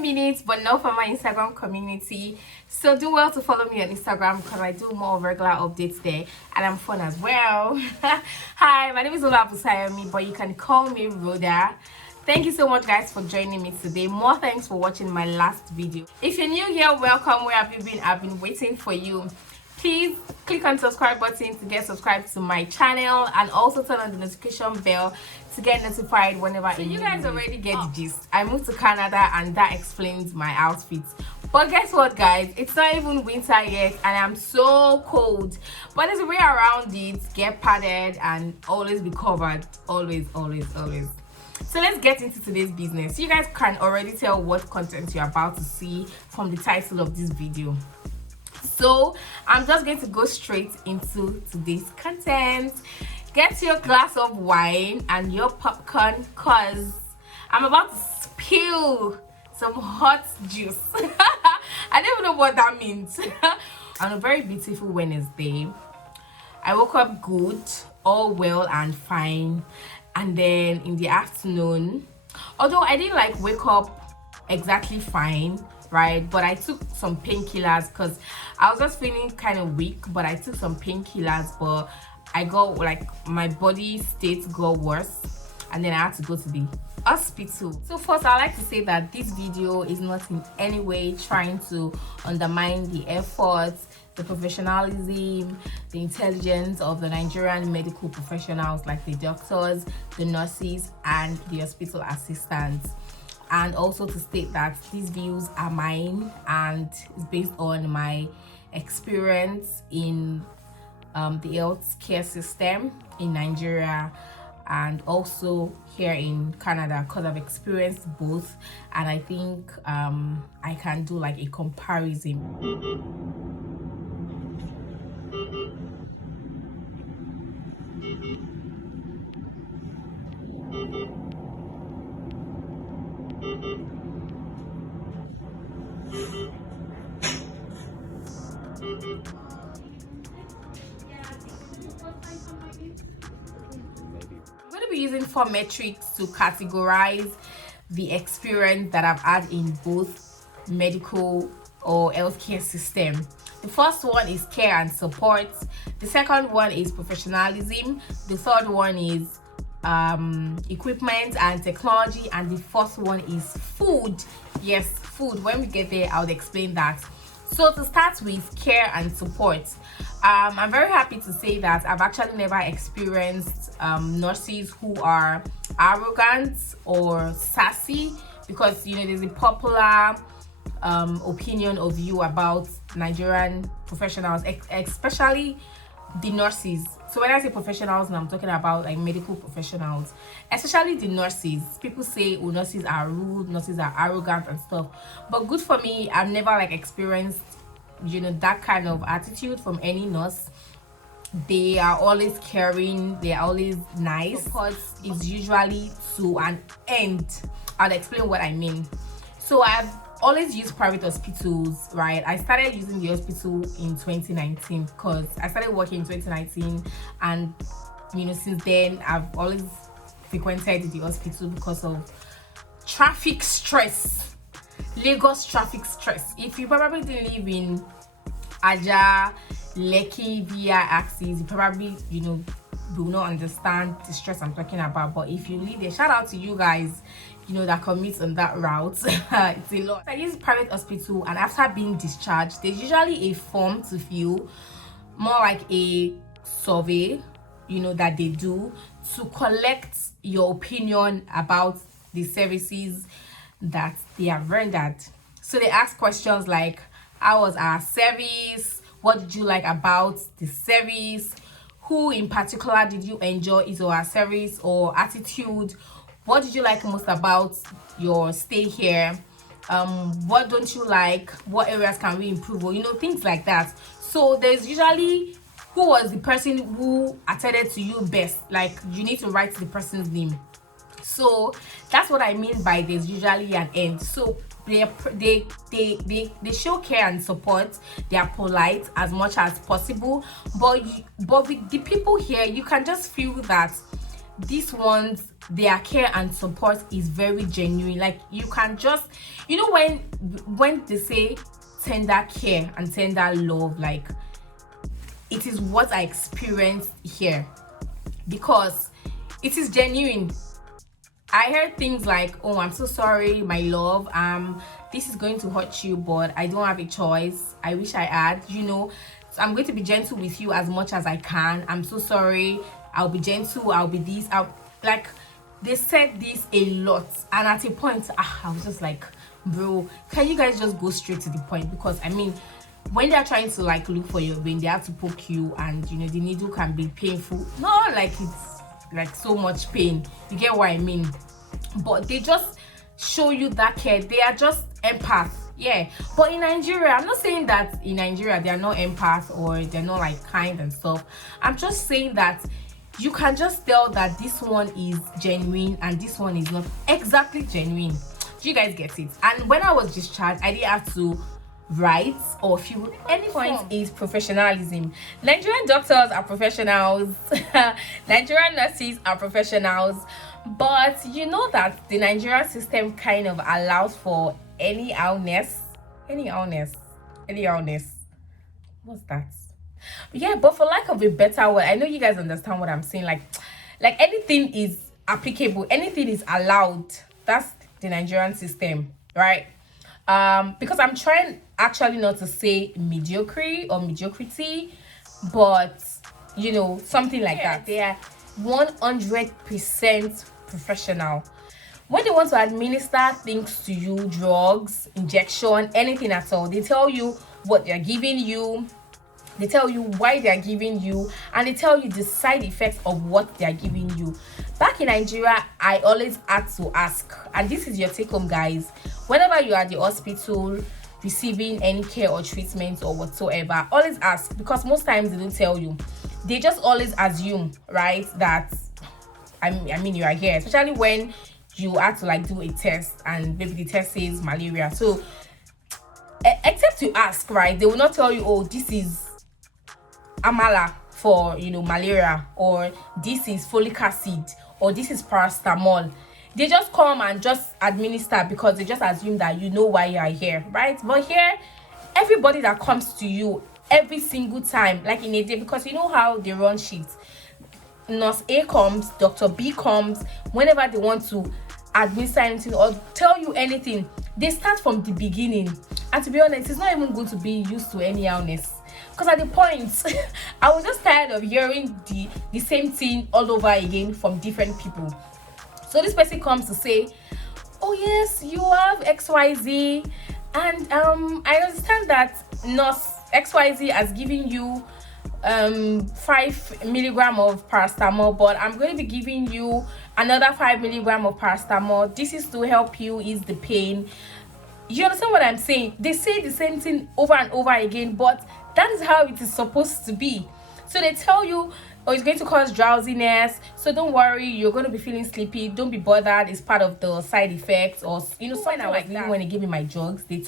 minutes, but not for my Instagram community. So do well to follow me on Instagram because I do more regular updates there and I'm fun as well. Hi, my name is Ola Busayomi, but you can call me Rhoda. Thank you so much guys for joining me today. More thanks for watching my last video. If you're new here, welcome. Where have you been? I've been waiting for you. Please click on the subscribe button to get subscribed to my channel and also turn on the notification bell to get notified whenever you guys already get the gist. I moved to Canada and that explains my outfits. But guess what guys, it's not even winter yet and I'm so cold, but there's a way around it. Get padded and always be covered. Always. So let's get into today's business. You guys can already tell what content you're about to see from the title of this video. So I'm just going to go straight into today's content. Get your glass of wine and your popcorn because I'm about to spill some hot juice. I don't even know what that means. On a very beautiful Wednesday, I woke up good, all well and fine. And then in the afternoon, although I didn't like wake up exactly fine, right, but I took some painkillers because I was just feeling kind of weak, but I took some painkillers, but I got like my body state got worse and then I had to go to the hospital. So first I'd like to say that this video is not in any way trying to undermine the efforts, the professionalism, the intelligence of the Nigerian medical professionals like the doctors, the nurses and the hospital assistants. And also to state that these views are mine and it's based on my experience in the healthcare system in Nigeria and also here in Canada because I've experienced both and I think I can do like a comparison. I'm going to be using 4 metrics to categorize the experience that I've had in both medical or healthcare system. The first one is care and support. The second one is professionalism. The third one is equipment and technology, and the fourth one is food. Yes, food. When we get there, I'll explain that. So to start with care and support, I'm very happy to say that I've actually never experienced nurses who are arrogant or sassy, because you know there's a popular opinion of view about Nigerian professionals, especially the nurses. So when I say professionals, now I'm talking about like medical professionals, especially the nurses. People say, oh, nurses are rude, nurses are arrogant and stuff, but good for me, I've never like experienced, you know, that kind of attitude from any nurse. They are always caring, they are always nice. Support is usually to an end. I'll explain what I mean. So I've always used private hospitals, right? I started using the hospital in 2019 because I started working in 2019, and you know, since then I've always frequented the hospital because of traffic stress. Lagos traffic stress. If you probably didn't live in Aja, Lekki, VI axis, you probably, you know, will not understand the stress I'm talking about. But if you live there, shout out to you guys, you know, that commute on that route. It's a lot. I use private hospital, and after being discharged, there's usually a form to fill, more like a survey, you know, that they do to collect your opinion about the services that they have rendered. So they ask questions like, how was our service? What did you like about the service? Who in particular did you enjoy his or her service or attitude? What did you like most about your stay here? What don't you like? What areas can we improve? Or, you know, things like that. So there's usually who was the person who attended to you best. Like, you need to write the person's name. So that's what I mean by there's usually an end. So they show care and support. They are polite as much as possible, but with the people here, you can just feel that these ones, their care and support is very genuine. Like, you can just, when they say tender care and tender love, like, it is what I experienced here, because it is genuine. I heard things like, oh, I'm so sorry, my love, this is going to hurt you, but I don't have a choice. I wish I had, so I'm going to be gentle with you as much as I can. I'm so sorry. I'll be gentle. I'll be this. Like, they said this a lot. And at a point, I was just like, bro, can you guys just go straight to the point? Because, I mean, when they're trying to, like, look for your vein, they have to poke you, and, the needle can be painful. Not like it's, like, so much pain. You get what I mean? But they just show you that care. They are just empaths. Yeah, but in Nigeria, I'm not saying that in Nigeria they are not empaths or they're not, like, kind and stuff. I'm just saying that you can just tell that this one is genuine and this one is not exactly genuine. Do you guys get it? And when I was discharged, I didn't have to write or feel any point. Is professionalism. Nigerian doctors are professionals. Nigerian nurses are professionals. But you know that the Nigerian system kind of allows for any illness. What's that? Yeah, but for lack of a better word, I know you guys understand what I'm saying. Like anything is applicable, anything is allowed. That's the Nigerian system, right? Because I'm trying actually not to say mediocrity or mediocrity, but something like that. They are 100% professional. When they want to administer things to you, drugs, injection, anything at all, they tell you what they're giving you, they tell you why they're giving you, and they tell you the side effects of what they're giving you. Back in Nigeria, I always had to ask, and this is your take home, guys. Whenever you are at the hospital receiving any care or treatment or whatsoever, always ask, because most times they don't tell you. They just always assume, right, that I mean you are here, especially when you have to, like, do a test and maybe the test says malaria. So except you ask, right, they will not tell you, oh, this is amala for malaria, or this is folic acid, or this is paracetamol. They just come and just administer because they just assume that you know why you are here, right? But here, everybody that comes to you every single time, like in a day, because you know how they run shifts. Nurse A comes, Dr. B comes, whenever they want to administer anything or tell you anything, they start from the beginning. And to be honest, it's not even good to be used to any illness, because at the point I was just tired of hearing the same thing all over again from different people. So this person comes to say, oh yes, you have XYZ, and I understand that nurse XYZ has given you 5 milligram of paracetamol, but I'm going to be giving you another 5 milligram of paracetamol. This is to help you ease the pain. You understand what I'm saying? They say the same thing over and over again, but that is how it is supposed to be. So they tell you, oh, it's going to cause drowsiness, so don't worry, you're going to be feeling sleepy, don't be bothered, it's part of the side effects, or something like that. When they gave me my drugs, they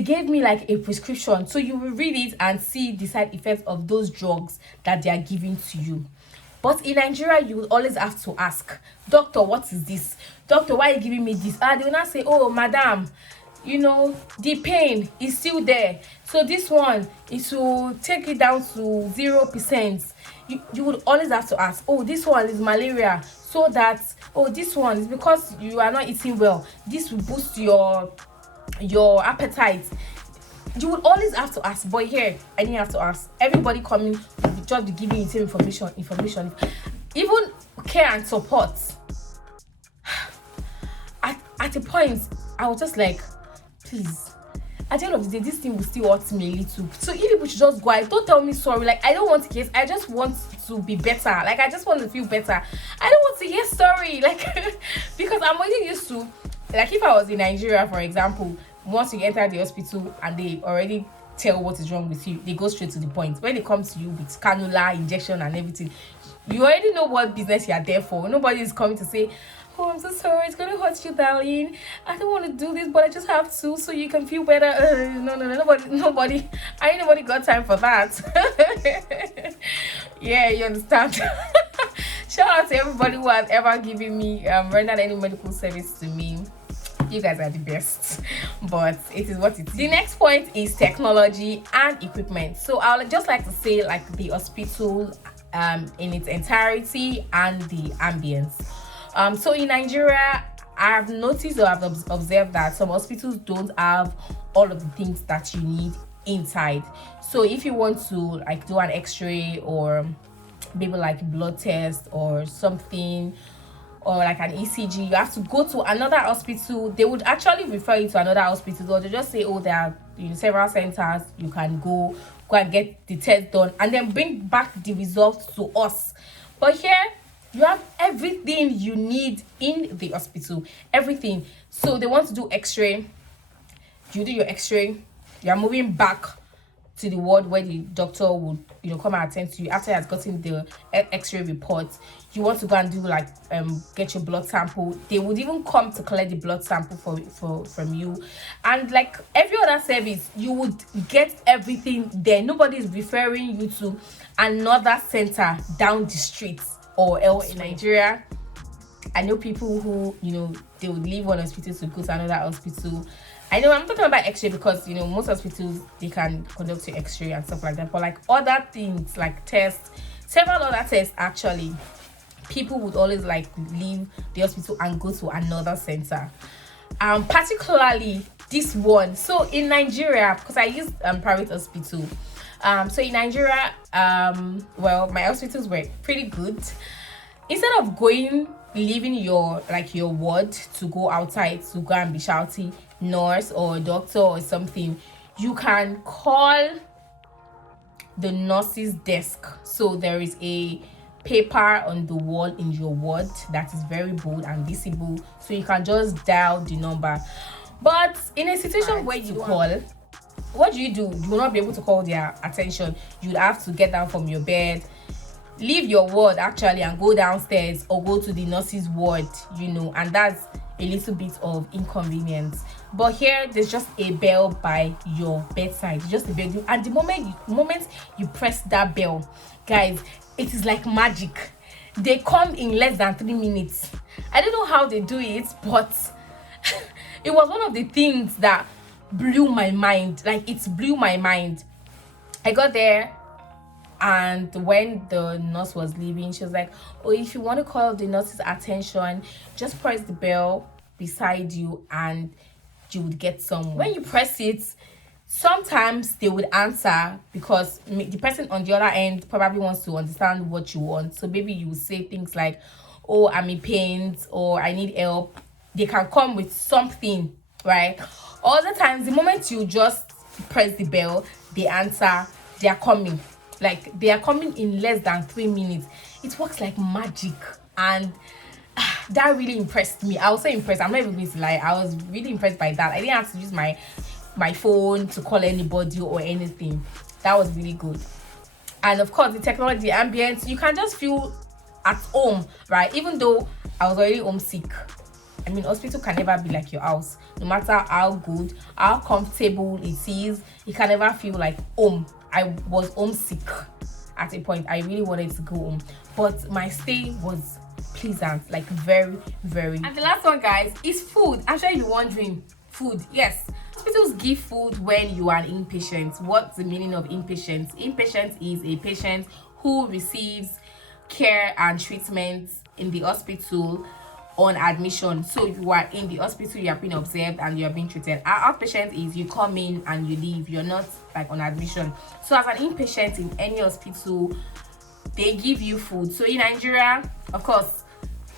gave me like a prescription, so you will read it and see the side effects of those drugs that they are giving to you. But in Nigeria, you will always have to ask, doctor, what is this? Doctor, why are you giving me this? They will not say, oh, madam, the pain is still there, so this one is to take it down to 0%. You would always have to ask, oh, this one is malaria, so that, oh, this one is because you are not eating well, this will boost your appetite. You would always have to ask. But here, I didn't have to ask. Everybody coming will just be giving you the same information. Even care and support. At a point, I was just like, please, at the end of the day, this thing will still hurt me a little. So if people should just go out, don't tell me sorry. Like, I don't want to hear, I just want to be better. Like, I just want to feel better. I don't want to hear sorry. Like, because I'm already used to, like, if I was in Nigeria, for example, once you enter the hospital and they already tell what is wrong with you, they go straight to the point. When they come to you with cannula, injection and everything, you already know what business you are there for. Nobody is coming to say, oh, I'm so sorry, it's going to hurt you, darling. I don't want to do this, but I just have to so you can feel better. No, nobody. I ain't nobody got time for that. Yeah, you understand. Shout out to everybody who has ever given me rendered any medical service to me. You guys are the best, but it is what it is. The next point is technology and equipment. So I would just like to say, like, the hospital in its entirety and the ambience. So in Nigeria, I've noticed or I've observed that some hospitals don't have all of the things that you need inside. So if you want to like do an x-ray or maybe like blood test or something, or like an ECG, you have to go to another hospital. They would actually refer you to another hospital, or they just say, oh, there are several centers, you can go and get the test done and then bring back the results to us. But here you have everything you need in the hospital, everything. So they want to do x-ray, you do your x-ray, you are moving back to the ward where the doctor would come and attend to you after he has gotten the x-ray report. You want to go and do like get your blood sample, they would even come to collect the blood sample from you. And like every other service, you would get everything there. Nobody is referring you to another center down the street or else. In Nigeria, I know people who they would leave one hospital to go to another hospital. I know I'm talking about x-ray because most hospitals, they can conduct your x-ray and stuff like that, but like other things like tests, several other tests, actually people would always like leave the hospital and go to another center, particularly this one. So in Nigeria, because I used private hospital, so in Nigeria, well, my hospitals were pretty good. Instead of leaving your ward to go outside to go and be shouting nurse or doctor or something, you can call the nurse's desk. So there is a paper on the wall in your ward that is very bold and visible, so you can just dial the number. But in a situation where you call, what do? You will not be able to call their attention. You'll have to get down from your bed, leave your ward actually, and go downstairs or go to the nurse's ward, and that's a little bit of inconvenience. But here there's just a bell by your bedside, just a bell, and the moment you press that bell, guys, it is like magic. They come in less than 3 minutes. I don't know how they do it, but it was one of the things that blew my mind. Like, it blew my mind. I got there, and when the nurse was leaving, she was like, oh, if you want to call the nurse's attention, just press the bell beside you and you would get someone. When you press it, sometimes they would answer because the person on the other end probably wants to understand what you want. So maybe you would say things like, oh, I'm in pain, or I need help. They can come with something, right? Other times, the moment you just press the bell, they answer, they are coming. Like, they are coming in less than 3 minutes. It works like magic, and that really impressed me. I was so impressed. I'm not even going to lie. I was really impressed by that. I didn't have to use my phone to call anybody or anything. That was really good. And of course, the technology, ambience, you can just feel at home, right? Even though I was already homesick. I mean, hospital can never be like your house. No matter how good, how comfortable it is, you can never feel like home. I was homesick at a point. I really wanted to go home, but my stay was pleasant, like very, very. And the last one, guys, is food. I'm sure you're wondering, food. Yes, hospitals give food when you are an inpatient. What's the meaning of inpatient? Inpatient is a patient who receives care and treatment in the hospital on admission. So you are in the hospital, you are being observed and you are being treated. Our outpatient is you come in and you leave. You're not like on admission. So as an inpatient in any hospital, they give you food. So in Nigeria, of course,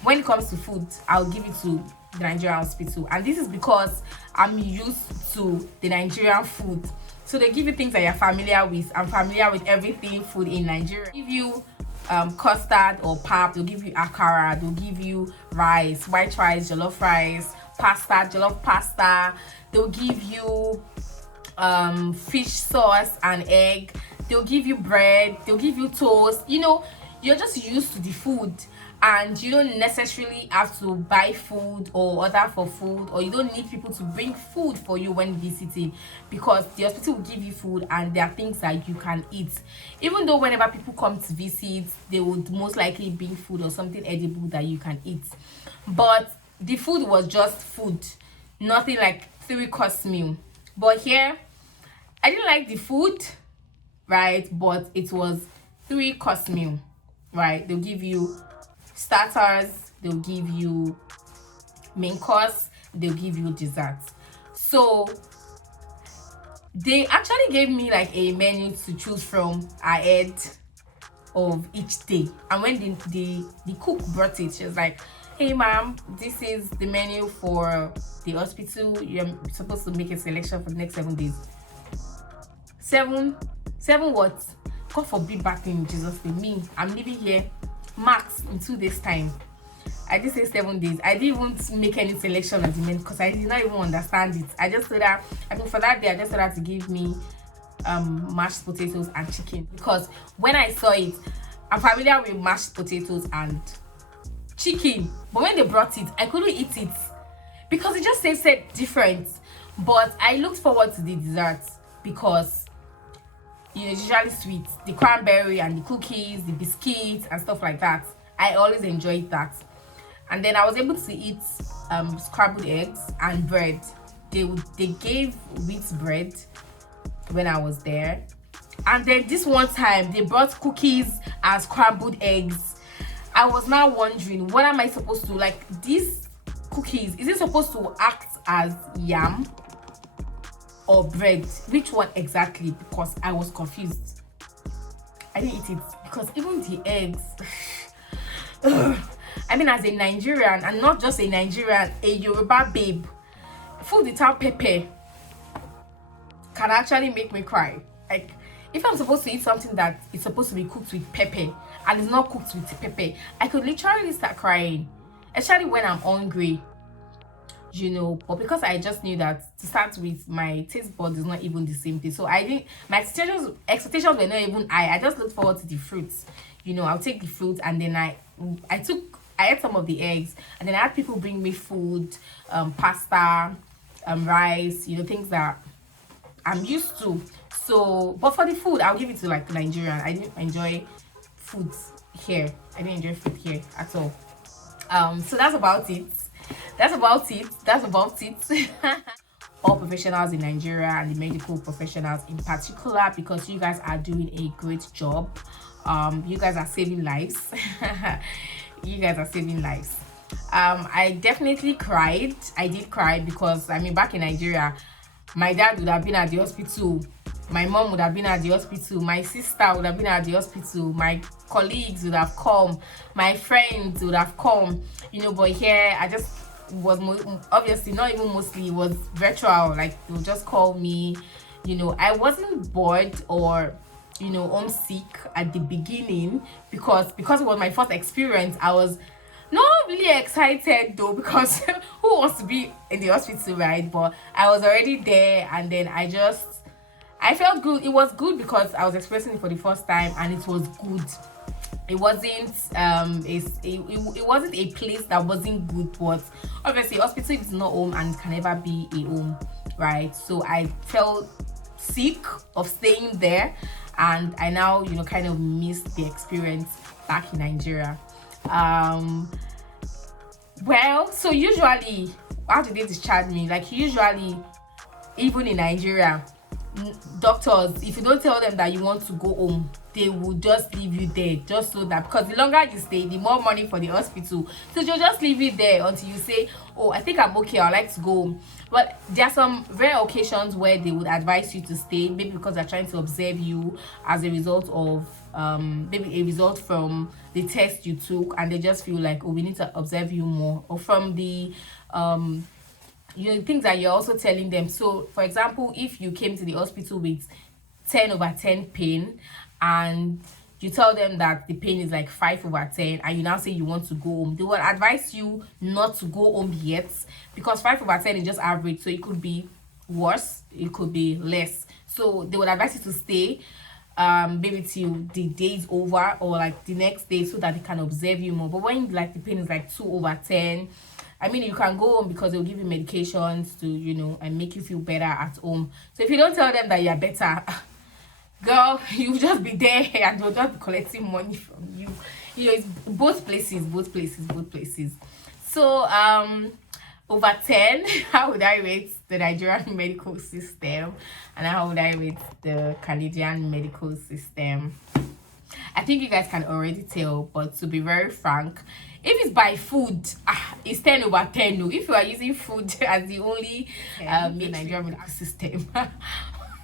when it comes to food, I'll give it to the Nigerian hospital, and this is because I'm used to the Nigerian food. So they give you things that you're familiar with. I'm familiar with everything food in Nigeria. They give you custard or pap, they'll give you akara, they'll give you rice, white rice, jollof rice, pasta, jollof pasta, they'll give you fish sauce and egg, they'll give you bread, they'll give you toast. You're just used to the food. and you don't necessarily have to buy food or order for food, or you don't need people to bring food for you when visiting, because the hospital will give you food and there are things that you can eat. Even though whenever people come to visit, they would most likely bring food or something edible that you can eat, but the food was just food, nothing like 3-course meal. But here, I didn't like the food, right? But it was 3-course meal, right? They'll give you starters, they'll give you main course, they'll give you dessert. So they actually gave me like a menu to choose from ahead of each day. And when the cook brought it, she was like, hey ma'am, this is the menu for the hospital, you're supposed to make a selection for the next 7 days. Seven what? God forbid, back in Jesus name. Me, I'm living here max in 2 days time. I did say 7 days. I didn't even make any selection of the menu because I did not even understand it. I just told her, I mean, for that day I just told her to give me mashed potatoes and chicken, because when I saw it, I'm familiar with mashed potatoes and chicken, but when they brought it, I couldn't eat it because it just tasted different. But I looked forward to the desserts because it's usually sweet, the cranberry and the cookies, the biscuits and stuff like that. I always enjoyed that. And then I was able to eat scrambled eggs and bread. They gave wheat bread when I was there, and then this one time they brought cookies and scrambled eggs. I was now wondering, what am I supposed to, like, these cookies, is it supposed to act as yam or bread? Which one exactly? Because I was confused. I didn't eat it because even the eggs I mean, as a Nigerian, and not just a Nigerian, a Yoruba babe, food without pepper can actually make me cry. Like, if I'm supposed to eat something that is supposed to be cooked with pepper and it's not cooked with pepper, I could literally start crying, especially when I'm hungry, but because I just knew that to start with, my taste bud is not even the same thing. So I didn't, my expectations were not even high. I just looked forward to the fruits. I'll take the fruits, and then I ate some of the eggs, and then I had people bring me food, pasta, rice, things that I'm used to. So, but for the food, I'll give it to like Nigerian. I didn't enjoy food here. I didn't enjoy food here at all. So that's about it. That's about it. All professionals in Nigeria, and the medical professionals in particular, because you guys are doing a great job. You guys are saving lives. You guys are saving lives. I definitely cried. I did cry because, back in Nigeria, my dad would have been at the hospital, my mom would have been at the hospital, my sister would have been at the hospital, my colleagues would have come, my friends would have come, but here I just was obviously not even mostly, it was virtual. Like, they would just call me. I wasn't bored or homesick at the beginning, because it was my first experience. I was not really excited though, because who wants to be in the hospital, right? But I was already there, and then I felt good. It was good because I was experiencing it for the first time, and it was good. It wasn't it wasn't a place that wasn't good, but obviously hospital is not home and can never be a home, right? So I felt sick of staying there, and I now kind of missed the experience back in Nigeria. Well, so usually, how do they discharge me? Like, usually, even in Nigeria, doctors, if you don't tell them that you want to go home, they will just leave you there, just so that, because the longer you stay, the more money for the hospital. So they'll just leave you there until you say, oh, I think I'm okay, I'd like to go home. But there are some rare occasions where they would advise you to stay, maybe because they're trying to observe you as a result of maybe a result from the test you took, and they just feel like, oh, we need to observe you more, or from the things that you're also telling them. So for example, if you came to the hospital with 10/10 pain, and you tell them that the pain is like 5/10, and you now say you want to go home, they will advise you not to go home yet, because 5/10 is just average, so it could be worse, it could be less. So they would advise you to stay maybe till the day is over or like the next day, so that they can observe you more. But when like the pain is like 2/10, I mean, you can go home because they'll give you medications to, you know, and make you feel better at home. So if you don't tell them that you're better, girl, you'll just be there and they'll just be collecting money from you. You know, it's both places. So over 10, how would I rate the Nigerian medical system, and how would I rate the Canadian medical system? I think you guys can already tell, but to be very frank, if it's by food, it's 10/10. No, if you are using food as the only Nigerian medical system.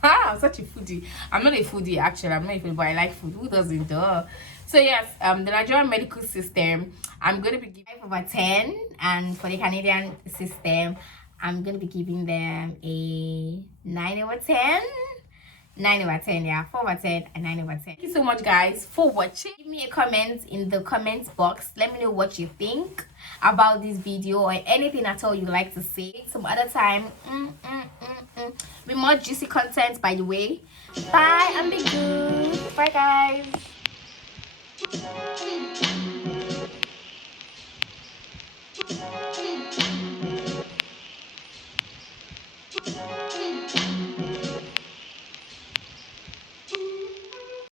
I'm such a foodie. I'm not a foodie actually. I'm not a foodie, but I like food. Who doesn't? Duh. So yes, the Nigerian medical system, I'm gonna be giving 5/10, and for the Canadian system, I'm gonna be giving them a 9/10. 9/10, yeah, 4/10 and 9/10. Thank you so much, guys, for watching. Give me a comment in the comments box. Let me know what you think about this video or anything at all you'd like to say. Some other time, with more juicy content, by the way. Bye and be good. Bye, guys.